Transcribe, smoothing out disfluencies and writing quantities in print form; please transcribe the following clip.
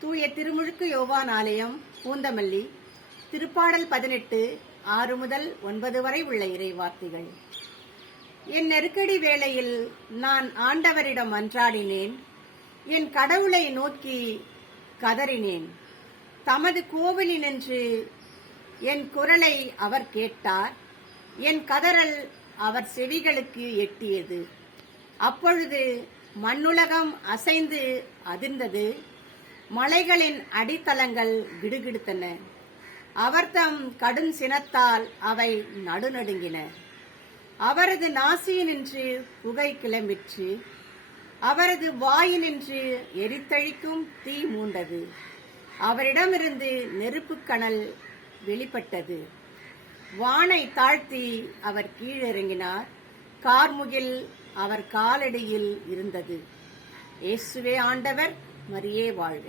தூய திருமுழுக்கு யோவான் ஆலயம், பூந்தமல்லி. திருப்பாடல் 18 6 முதல் 9 வரை உள்ள இறைவார்த்தைகள். என் நெருக்கடி வேளையில் நான் ஆண்டவரிடம் மன்றாடினேன். என் கடவுளை நோக்கி கதறினேன். தமது கோவிலினின்று என் குரலை அவர் கேட்டார். என் கதறல் அவர் செவிகளுக்கு எட்டியது. அப்பொழுது மண்ணுலகம் அசைந்து அதிர்ந்தது. மலைகளின் அடித்தளங்கள் கிடுகிடுத்தன. அவர்தம் கடும் சினத்தால் அவை நடுநடுங்கின. அவரது நாசியினின்று புகை கிளம்பிற்று. அவரது வாயினின்று எரித்தழிக்கும் தீ மூண்டது. அவரிடமிருந்து நெருப்புக் கனல் வெளிப்பட்டது. வானை தாழ்த்தி அவர் கீழிறங்கினார். கார்முகில் அவர் காலடியில் இருந்தது. இயேசுவே ஆண்டவர், மரியே வாழ்க.